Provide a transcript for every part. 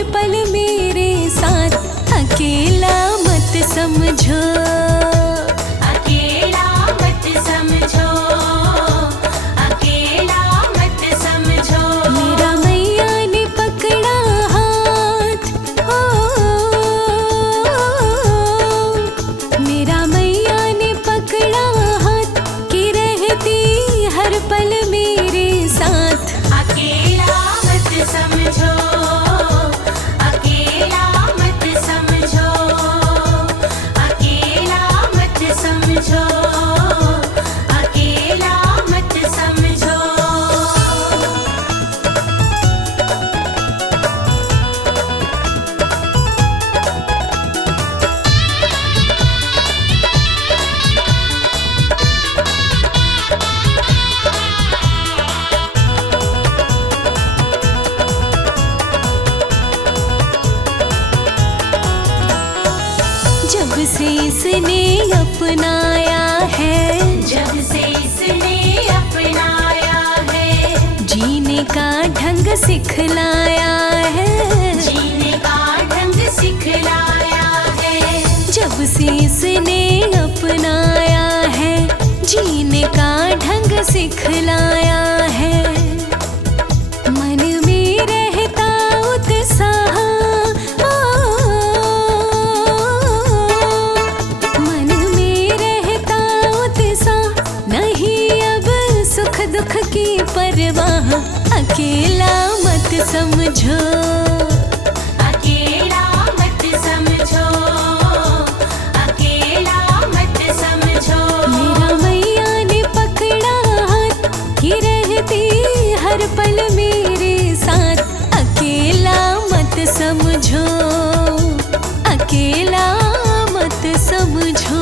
हर पल मेरे साथ, अकेला मत समझो, अकेला मत समझो, अकेला मत समझो। मेरा मैया ने पकड़ा हाथ, हो मेरा मैया ने पकड़ा हाथ कि रहती हर पल मेरे साथ। अकेला मत समझो, अकेला मत समझो, अकेला मत समझो, अकेला मत समझो। जब से इसने अपनाया है, जब से इसने अपनाया है, जीने का ढंग सिखलाया है, जीने का ढंग सिखलाया है। जब से इसने अपनाया है, जीने का ढंग सिखलाया है। मन में रहता उत्साह, मन में रहता उत्साह, नहीं अब सुख दुख की परवाह। अकेला मत समझो, अकेला मत समझो, अकेला मत समझो। मेरा मैया ने पकड़ा हाथ कि रहती हर पल मेरे साथ। अकेला मत समझो, अकेला मत समझो।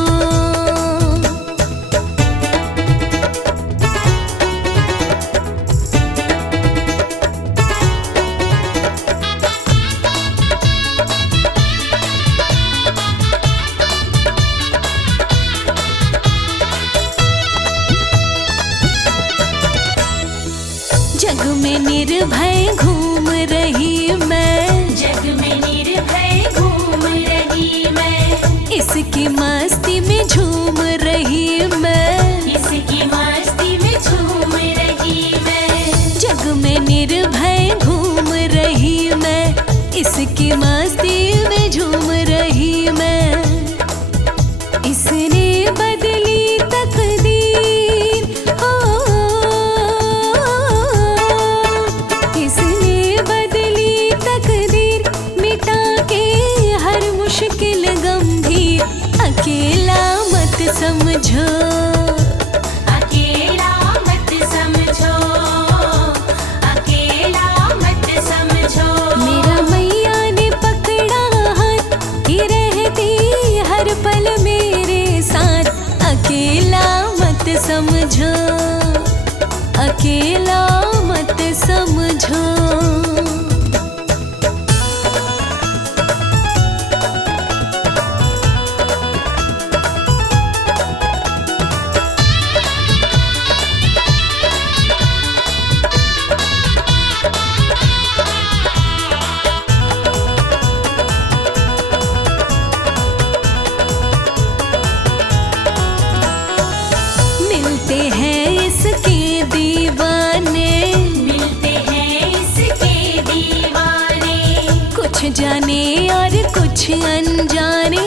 जग में निर्भय घूम रही मैं, जग में निर्भय घूम रही मैं, इसकी मस्ती में झूम रही मैं, इसकी मस्ती में झूम रही मैं। जग में निर्भय घूम रही मैं, इसकी मस्ती में झूम रही मैं। इसने बदली तकदीर, हो इसने बदली तकदीर, मिटा के हर मुश्किल गंभीर। अकेला मत समझो, अकेला मत समझो, अकेला मत समझो। मेरा मैया ने पकड़ा हाथ कि रहती हर पल मेरे साथ। अकेला मत समझो, अकेला मत समझो। मिलते हैं इसके दीवाने, मिलते हैं इसके दीवाने, कुछ जाने और कुछ अनजाने,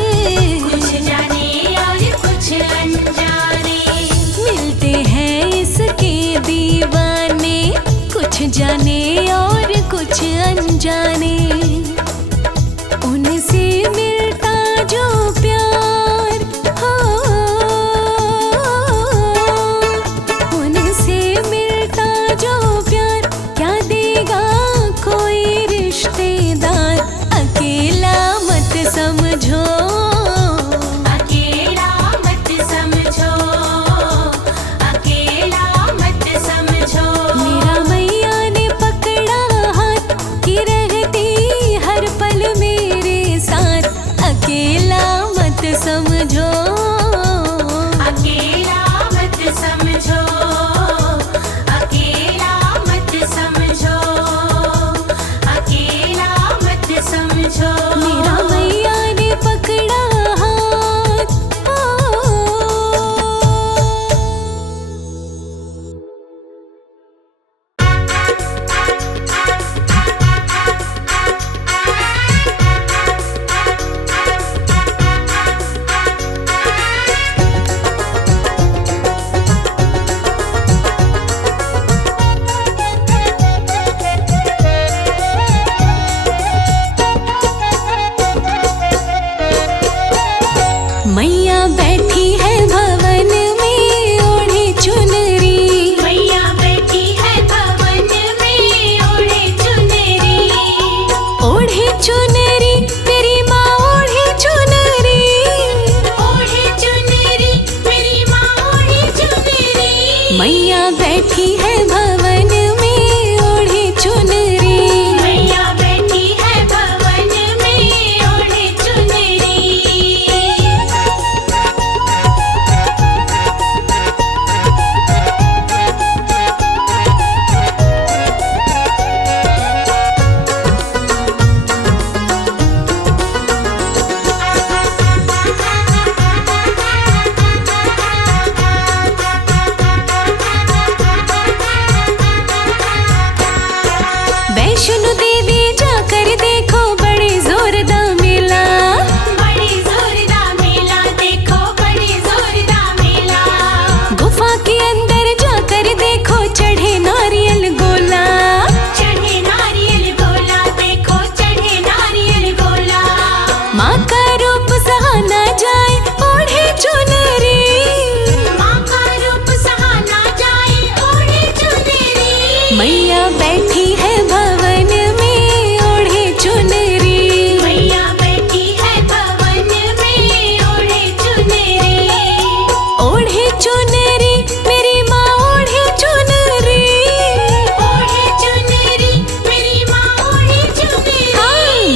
कुछ जाने और कुछ अनजाने। मिलते हैं इसके दीवाने, कुछ जाने और कुछ अनजाने। उनसे मिलता जो प्यार, हो उनसे मिलता जो प्यार, क्या देगा कोई रिश्तेदार। अकेला मत समझो,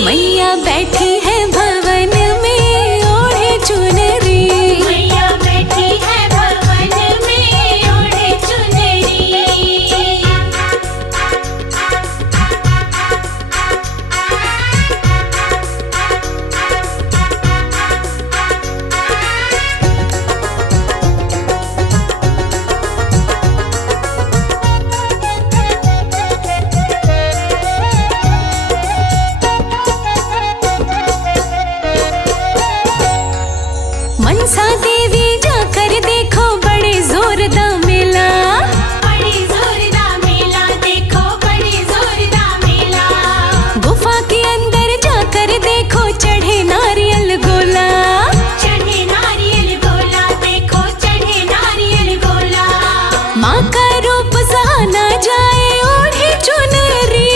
मैया बैठी है भवन में ओढ़े चुनरी। मैया बैठी है भवन में ओढ़े चुनरी। मनसा देवी जाकर देखो बड़े जोरदार मेला। बड़े जोरदार मेला देखो, बड़े जोरदार मेला। गुफा के अंदर जाकर देखो चढ़े नारियल गोला। चढ़े नारियल गोला देखो, चढ़े नारियल गोला। माँ का रूप सहाना जाए ओढ़े चुनरी।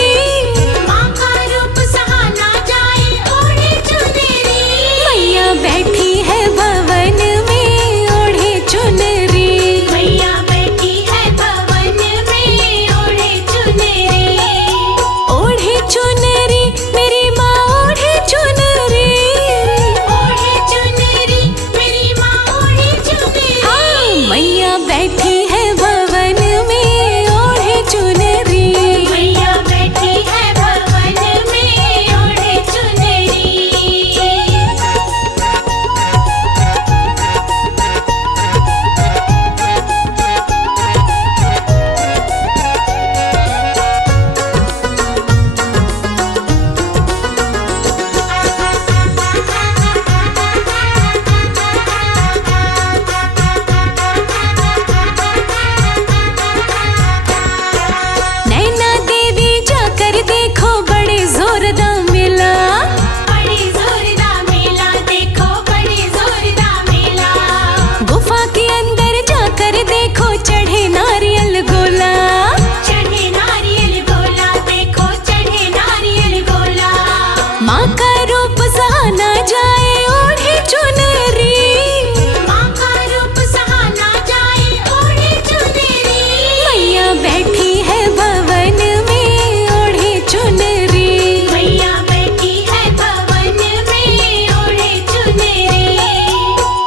माँ का रूप सहाना जाए ओढ़े चुनरी। मैया बैठी है भवन में ओढ़े चुनरी। मैया बैठी है भवन में ओढ़े चुनरी। ओढ़े चुनरी मेरी माँ ओढ़े चुनरी। ओढ़े चुनरी मेरी माँ ओढ़े चुनरी। हाँ, मैया बैठी है भवन में ओढ़े चुनरी। मैया बैठी है भवन में ओढ़े चुनरी। नैना देवी जाकर देखो बड़े जोरदार मेला। बड़े जोरदार मेला देखो, बड़े जोरदार मेला। गुफा के अंदर जाकर देखो चढ़े नारियल गोला। चढ़े नारियल गोला देखो, चढ़े नारियल गोला। माँ का रूप सहाना जाए ओढ़े चुनरी। माँ का रूप सहाना जाए ओढ़े चुनरी। मैया बैठी है भवन में ओढ़े चुनरी। मैया बैठी है भवन में ओढ़े चुनरी।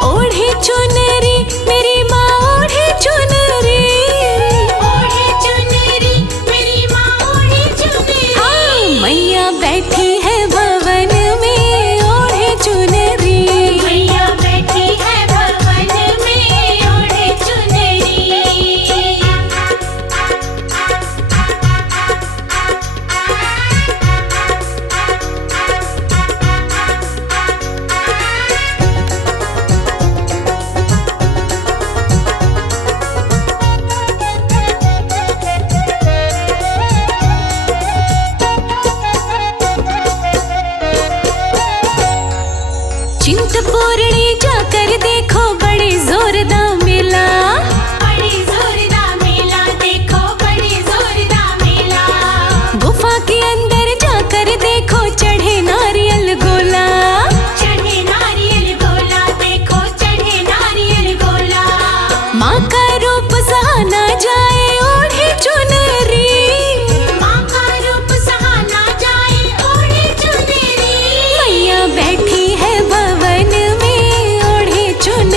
ओढ़े चुनरी मेरी माँ ओढ़े चुनरी। ओढ़े चुनरी मेरी माँ ओढ़े चुनरी। हाँ, मैया बैठी है भवन में ओढ़े चुनरी। मैया बैठी है भवन में ओढ़े चुनरी। चिंतपूर्णी जाकर देखो बड़े जोरदार मेला। बड़े जोरदार मेला देखो, बड़े जोरदार मेला। गुफा के अंदर जाकर देखो चढ़े नारियल गोला। चढ़े नारियल गोला देखो, चढ़े नारियल गोला। माँ का रूप सहाना जाए ओढ़े चुनरी। माँ का रूप सहाना जाए ओढ़े चुनरी। मैया बैठी है भवन में ओढ़े चुनरी।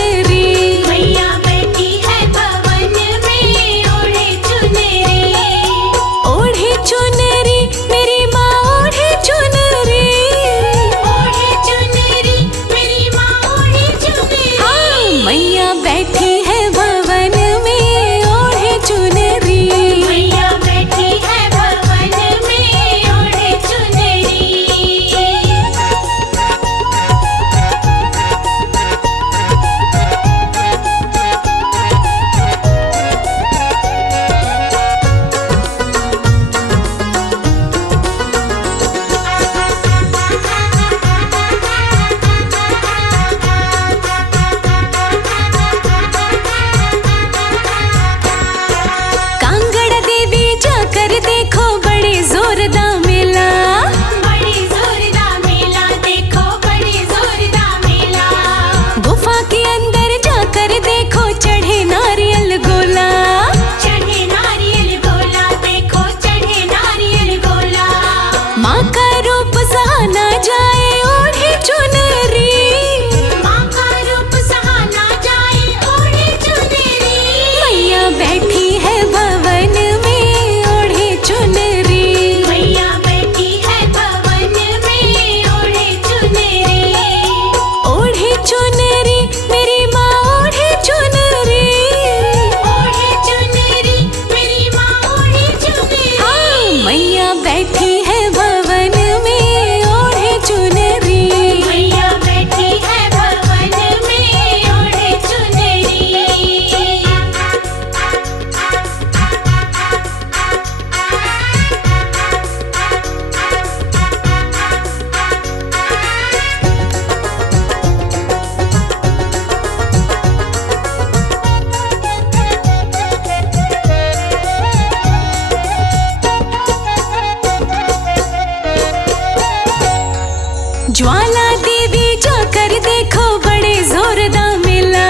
ज्वाला देवी जाकर देखो बड़े जोरदार मेला।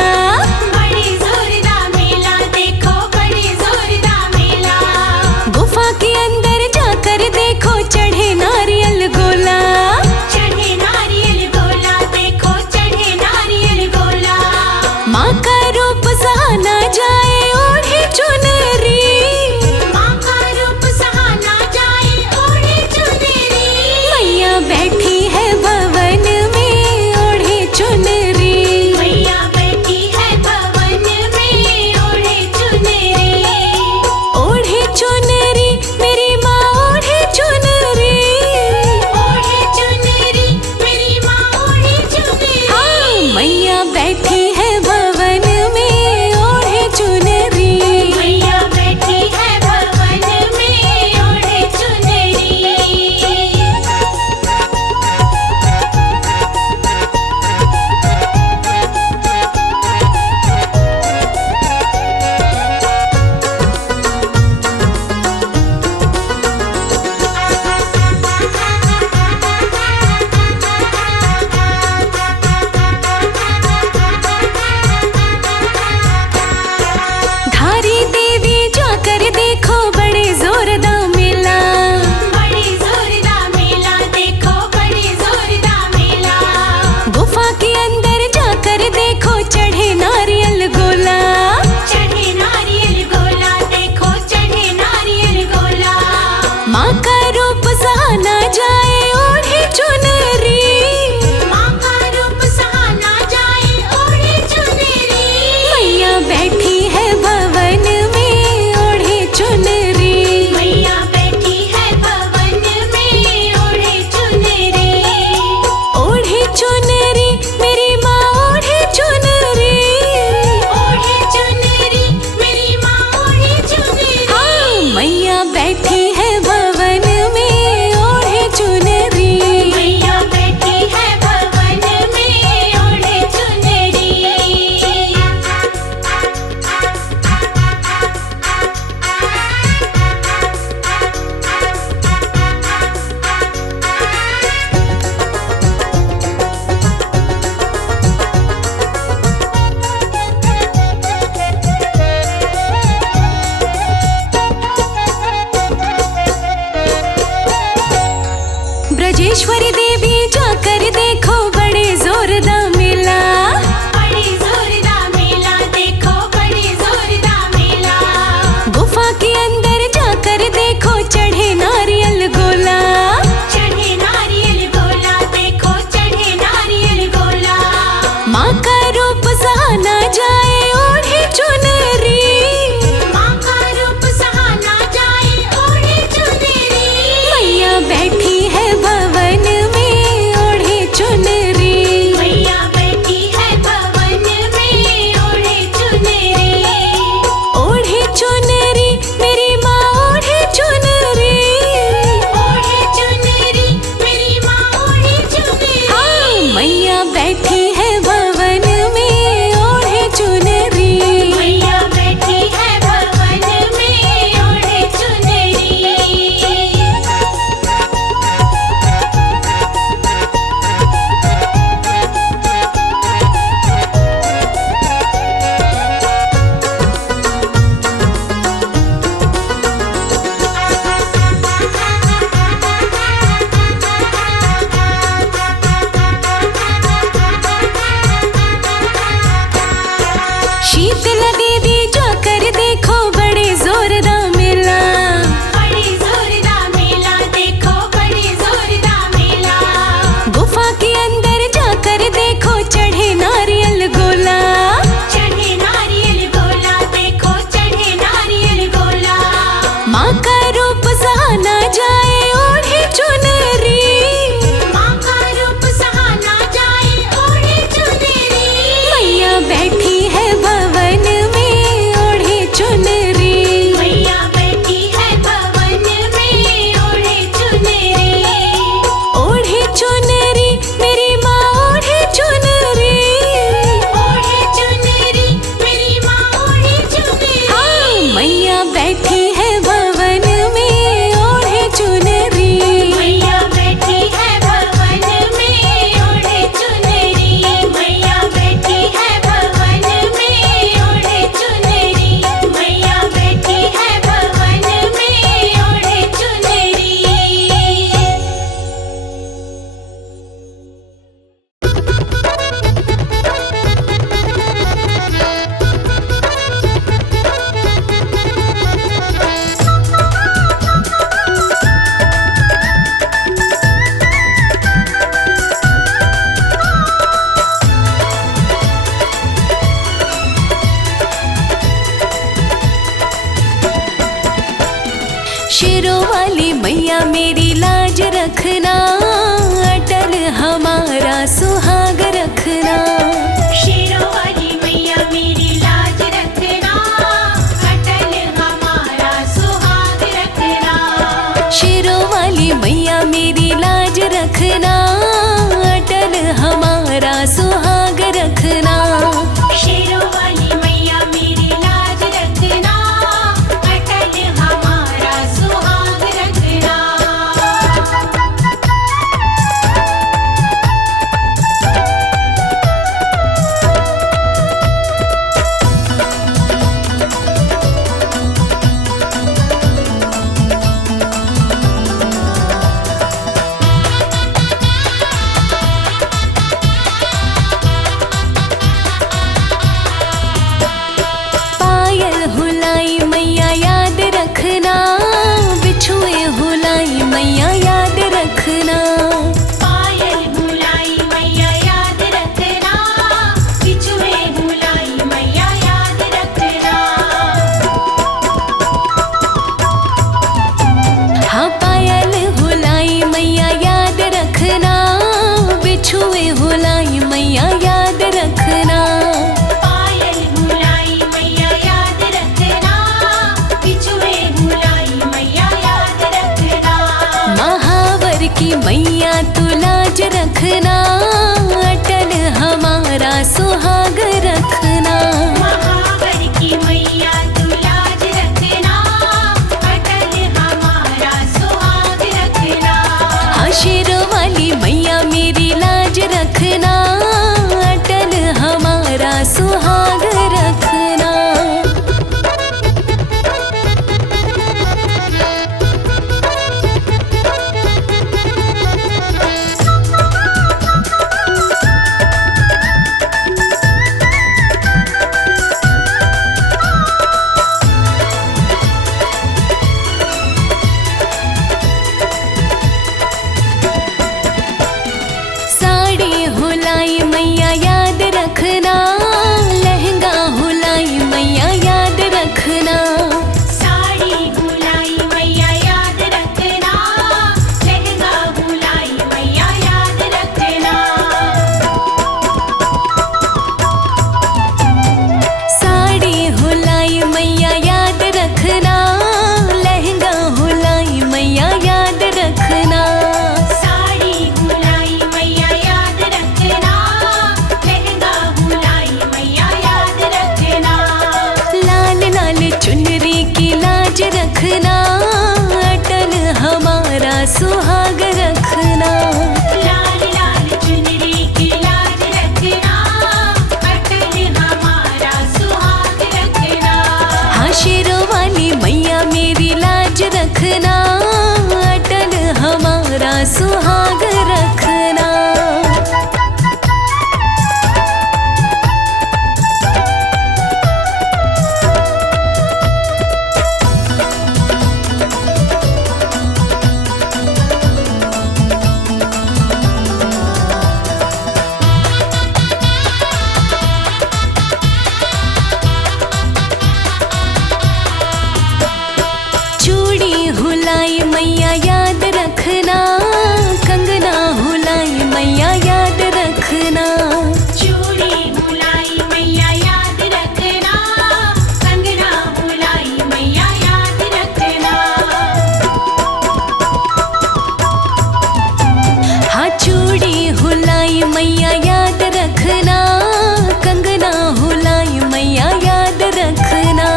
बड़े जोरदार मेला, देखो बड़े जोरदार मेला। गुफा के अंदर जाकर देखो चढ़े नारियल गोला। चढ़े नारियल गोला, देखो चढ़े नारियल गोला। माँ का रूप सहाना जाए ओढ़े चुनरी। माँ का रूप सहाना जाए ओढ़े चुनरी। मैया बैठी है भवन में ओढ़े चुनरी। मैया बैठी है भवन में ओढ़े चुनरी। ओढ़े चुनरी मेरी माँ ओढ़े चुनरी। ओढ़े चुनरी, मेरी माँ ओढ़े चुनरी। हाँ, मैया बैठी है भवन में ओढ़े चुनरी। मैया बैठी है भवन में ओढ़े चुनरी। धारी देवी जाकर देखो बड़े जोरदार मेला। बड़े जोरदार मेला, देखो बड़े जोरदार मेला। गुफा के अंदर जाकर देखो चढ़े नारियल गोला। चढ़े नारियल गोला, देखो चढ़े नारियल गोला। माँ का रूप सहाना जाए ओढ़े चुनरी। माँ का रूप सहाना जाए ओढ़े चुनरी। मैया बैठी है भवन में ओढ़े चुनरी। मैया बैठी है भवन में ओढ़े चुनरी। ओढ़े चुनरी मेरी माँ ओढ़े चुनरी। ओढ़े चुनरी, मेरी माँ ओढ़े चुनरी। हाँ, मैया बैठी है भवन में ओढ़े चुनरी। मैया बैठी है भवन में ओढ़े चुनरी। ब्रजेश्वरी देवी जाकर देखो बड़े जोरदार मेला। बड़े जोरदार मेला, देखो बड़े जोरदार मेला। गुफा के अंदर जाकर देखो चढ़े नारियल गोला। चढ़े नारियल गोला, देखो चढ़े नारियल गोला। माँ का रूप सहाना जाए ओढ़े चुनरी। माँ का रूप सहाना जाए ओढ़े चुनरी। मैया बैठी है भवन में ओढ़े चुनरी। मैया बैठी है भवन में ओढ़े चुनरी। ओढ़े चुनरी मेरी माँ ओढ़े चुनरी। ओढ़े चुनरी, मेरी माँ ओढ़े चुनरी। हाँ, मैया बैठी है भवन में ओढ़े चुनरी। मैया बैठी है भवन में ओढ़े चुनरी। मैया मेरी लाज रखना, अटल हमारा सुहाग रखना। शेरों वाली मैया मेरी लाज रखना, अटल हमारा सुहाग रखना। शेरों वाली मैया मेरी लाज रखना, अटल हमारा सुहाग रखना। शेरों वाली मैया मेरी लाज रखना, अटल हमारा सुहाग रखना। पायल हुलाई मैया याद रखना, बिछुए हुलाई मैया याद रखना। पायल हुलाई मैया याद रखना, बिछुए हुलाई मैया याद रखना। हाँ पायल हुलाई मैया याद रखना, बिछुए हुलाई मैया याद रखना। पायल हुलाई मैया याद रखना, बिछुए हुलाई मैया याद रखना। महावर की मैया तू लाज रखना, अटल हमारा सुहाग रखना। महावर की मैया तू लाज रखना, अटल हमारा सुहाग रखना। हाँ शेरों वाली मैया मेरी लाज रखना, अटल हमारा सुहाग रखना। साड़ी हुलाई मैया याद रखना, लहंगा हुलाई मैया याद रखना। साड़ी हुलाई मैया याद रखना, लहंगा हुलाई मैया याद रखना। साड़ी हुलाई मैया याद रखना, लहंगा हुलाई मैया याद रखना। साड़ी हुलाई मैया याद रखना, लहंगा हुलाई मैया याद रखना। लाल लाल चुनरी की लाज रखना, अटल हमारा सुहाग रखना। लाल लाल चुनरी की लाज रखना, अटल हमारा सुहाग रखना। हाँ शेरों वाली मैया मेरी लाज रखना, अटल हमारा सुहाग रखना। चूड़ी हुलाई मैया याद रखना, कंगना हुलाई मैया याद रखना। चूड़ी हुलाई मैया याद रखना, कंगना हुलाई मैया याद रखना। हाँ चूड़ी हुलाई मैया याद रखना, कंगना हुलाई मैया याद रखना।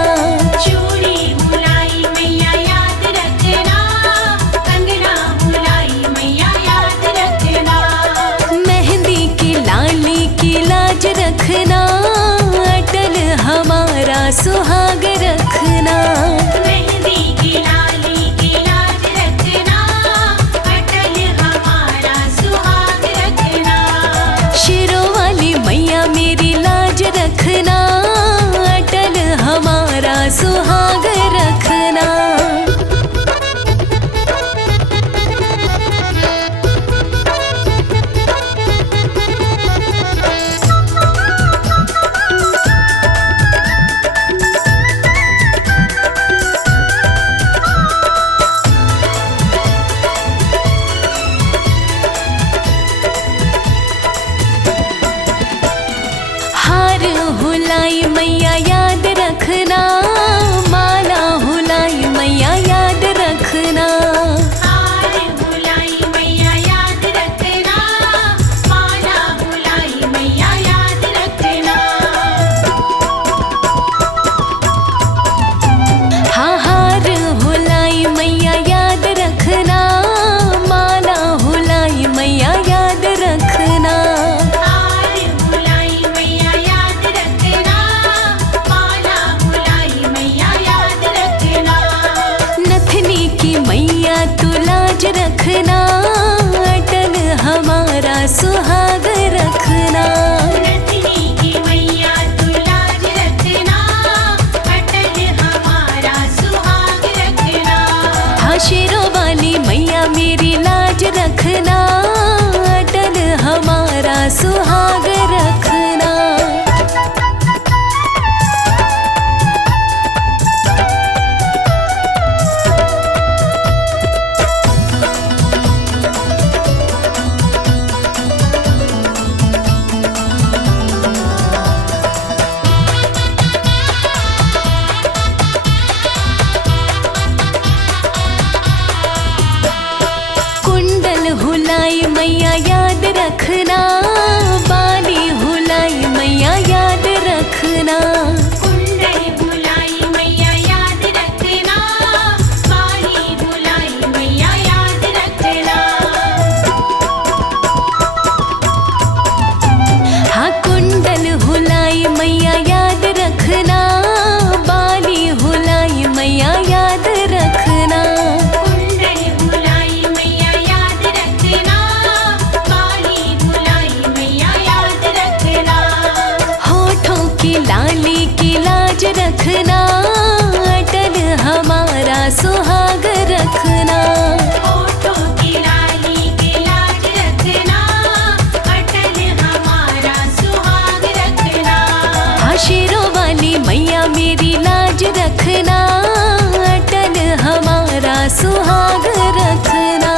चूड़ी हुलाई मैया याद रखना, कंगना हुलाई मैया याद रखना। मेहंदी की लाली की लाज रखना, अटल हमारा सुहाग रखना। मेहंदी की लाली की लाज रखना, अटल हमारा सुहाग रखना। शेरों वाली मैया मेरी लाज रखना, अटल हमारा सुहाग रखना। हुलाई मैया याद रखना, माला हुलाई मैया याद रखना। हार हुलाई मैया याद रखना, माला हुलाई मैया याद रखना। हाँ हार हुलाई मैया याद रखना, माला हुलाई मैया याद रखना। हार हुलाई मैया याद रखना, माला हुलाई मैया याद रखना। नथनी की मैया तू लाज रखना, अटल हमारा सुहाग रखना। नथनी की मैया तू लाज रखना, अटल हमारा सुहाग रखना। हाँ शेरों वाली मैया मेरी लाज रखना, अटल हमारा सुहाग रखना। कुंडल हुलाई मैया याद रखना, बाली हुलाई मैया याद रखना। कुंडल हुलाई मैया याद रखना, बाली हुलाई मैया याद रखना। हाँ कुंडल हुलाई मैया याद रखना, बाली हुलाई मैया याद रखना। कुंडल हुलाई मैया याद रखना, बाली हुलाई मैया याद रखना। होठों की लाली की लाज रखना, अटल हमारा सुहाग रखना। होठों की लाली की लाज रखना, अटल हमारा सुहाग रखना। हाँ शेरों वाली मैया मेरी लाज रखना, अटल हमारा सुहाग रखना।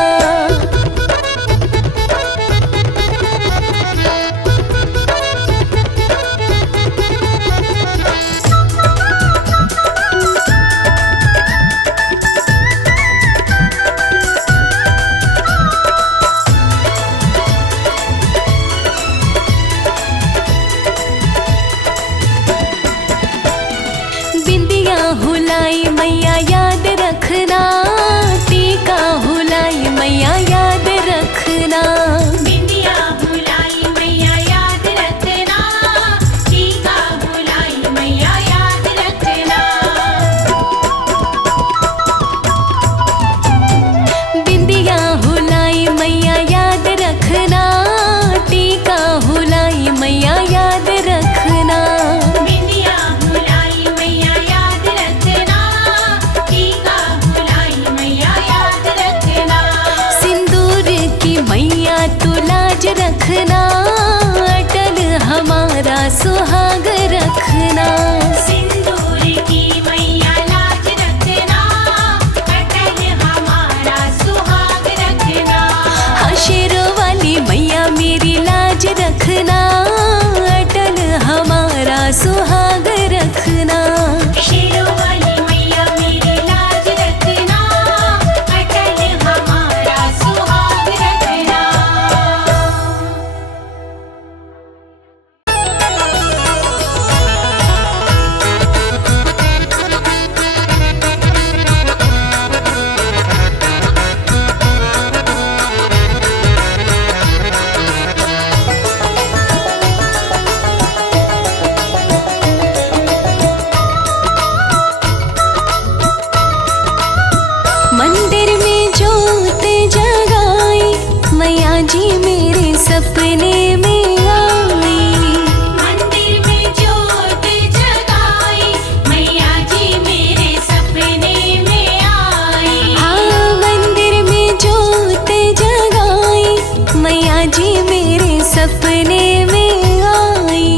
बिंदिया हुलाई मैया याद रखना, टीका हुलाई मैया याद रखना। बिंदिया हुलाई मैया याद रखना, टीका हुलाई मैया याद रखना। बिंदिया हुलाई मैया याद रखना, टीका हुलाई मैया याद रखना। बिंदिया हुलाई मैया याद रखना, टीका हुलाई मैया याद रखना। सिंदूर की मैया तू लाज रखना, अटल हमारा सुहाग रखना। सिंदूर की मैया लाज रखना, अटल हमारा सुहाग रखना। हाँ शेरों वाली मैया मेरी लाज रखना, अटल हमारा सुहाग रखना। शेरों वाली मैया मेरी लाज रखना, अटल हमारा सुहाग रखना। मंदिर में जोत जगाई मैया जी मेरे सपने में आई। मंदिर में जोत जगाई, मैया जी मेरे सपने में आई। हाँ मंदिर में जोत जगाई मैया जी मेरे सपने में आई।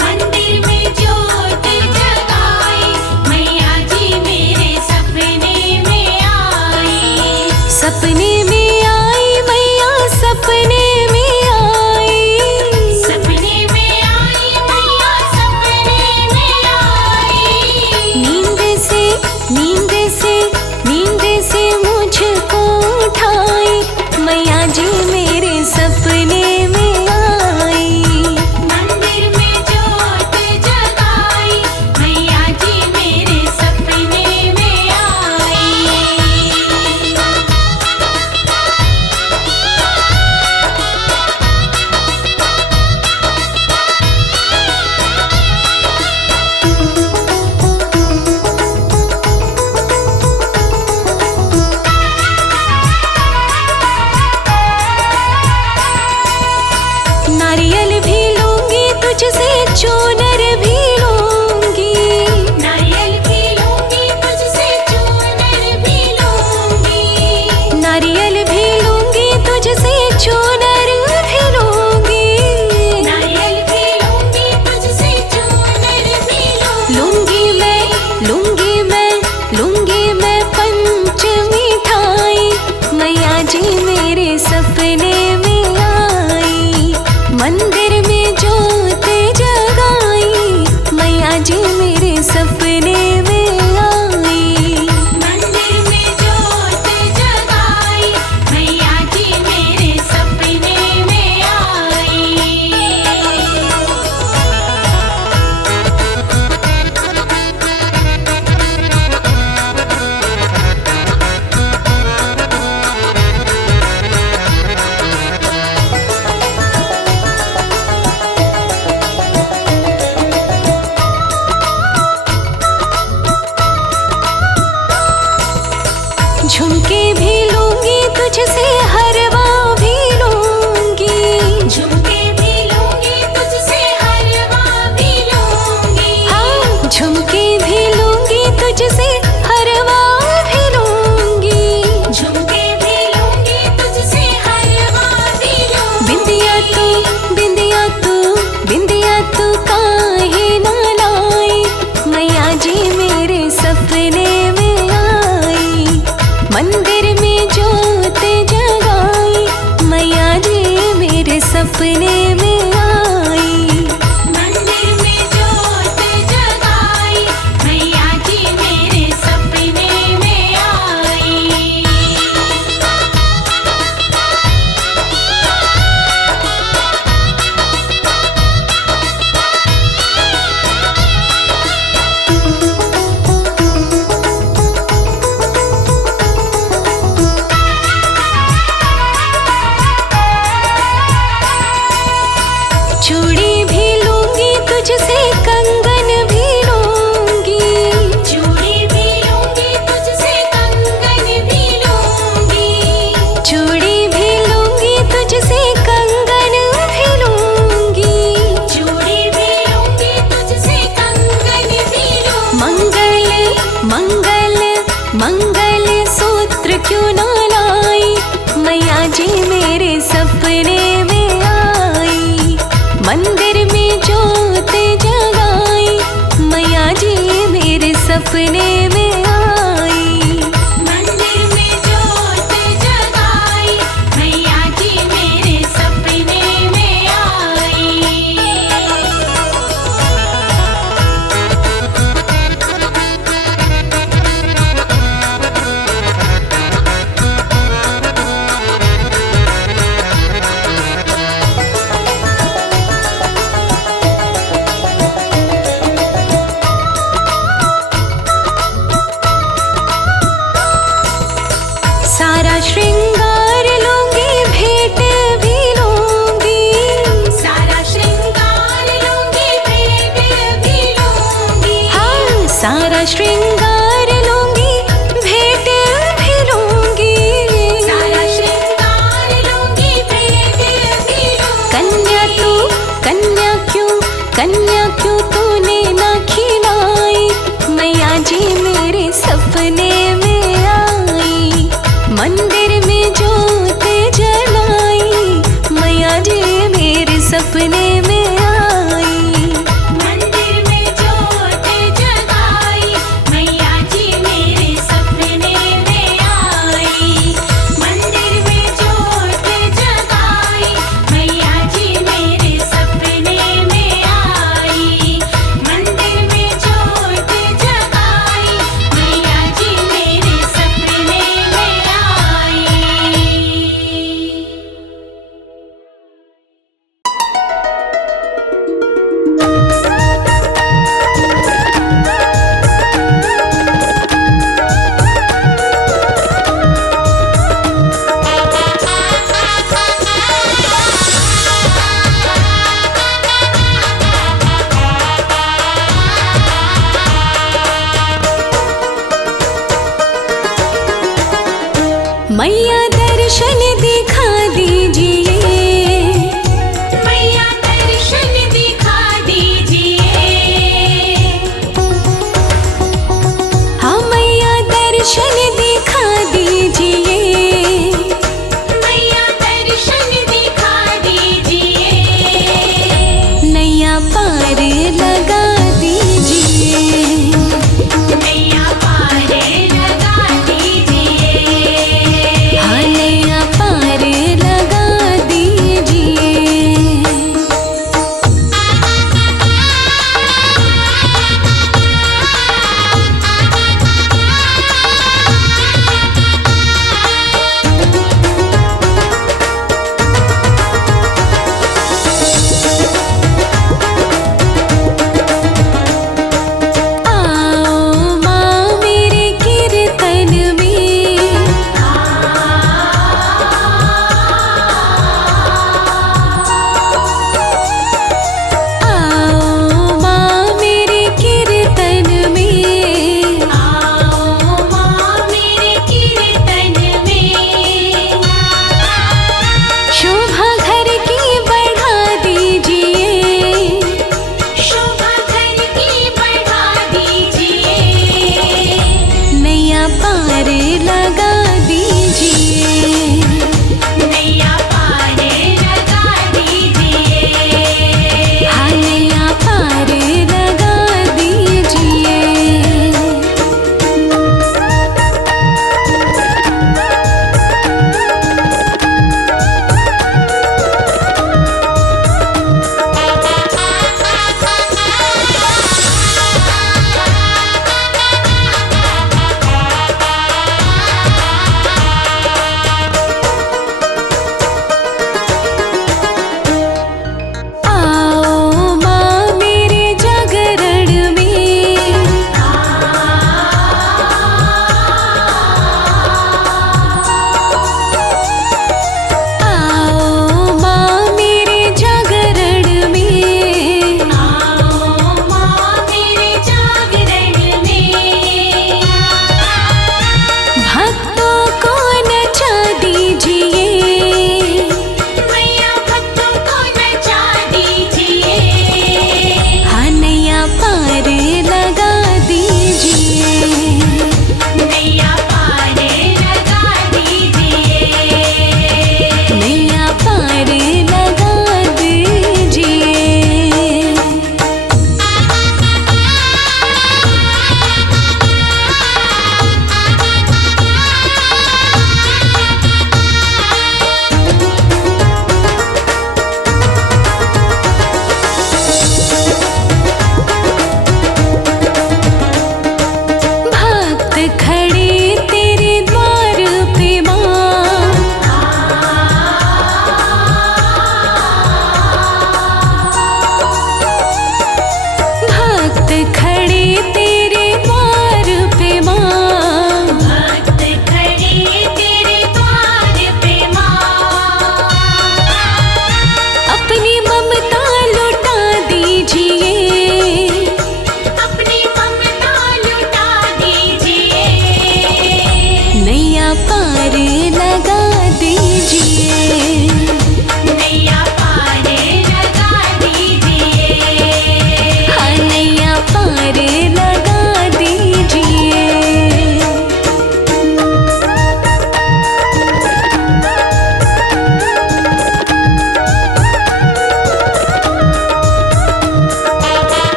मंदिर में जोत जगाई, मैया जी मेरे सपने में आई। सपने में आई मैया सपने में आई। सपने में आई मैया सपने में सपने में आई। मंदिर में जोत जगाई, मैया जी मेरे सपने में आई। चूड़ी भी लूंगी तुझसे, कंगन भी लूंगी। चूड़ी भी लूंगी तुझसे, कंगन भी लूंगी। चूड़ी भी लूंगी तुझसे, कंगन भी लूंगी। चूड़ी भी लूंगी तुझसे, कंगन भी लूंगी। मंगल मंगल मंगल सूत्र क्यों ना लाई, मैया जी मेरे सपने में आई। मंदिर में जोत जगाई, मैया जी मेरे सपने में आई। मंदिर में जोत जगाई, मैया जी मेरे सपने में आई। सारा श्रृंगार लूंगी, भेंट भी लूंगी। सारा श्रृंगार लूंगी, भेंट भी लूंगी। हाँ, सारा श्रृंगार लूंगी, भेंट भी लूंगी। सारा श्रृंगार लूंगी, भेंट भी लूंगी। कन्या तू, कन्या क्यों